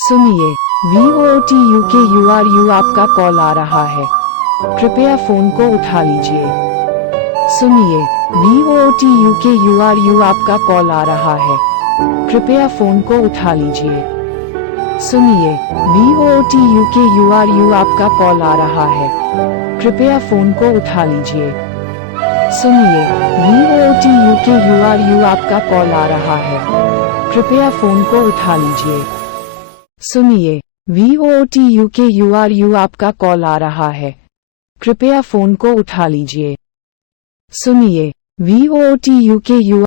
सुनिए, VOTUKURU आपका call आ रहा है। कृपया फोन को उठा लीजिए। सुनिए, VOTUKURU आपका कॉल आ रहा है। कृपया फोन को उठा लीजिए। सुनिए, VOTUKURU आपका कॉल आ रहा है। कृपया फोन को उठा लीजिए। सुनिए, VOTUKURU आपका कॉल आ रहा है। कृपया फोन को उठा लीजिए। सुनिए, VOTUKURU आपका कॉल आ रहा है। कृपया फोन को उठा लीजिए। सुनिए, VOTUKURU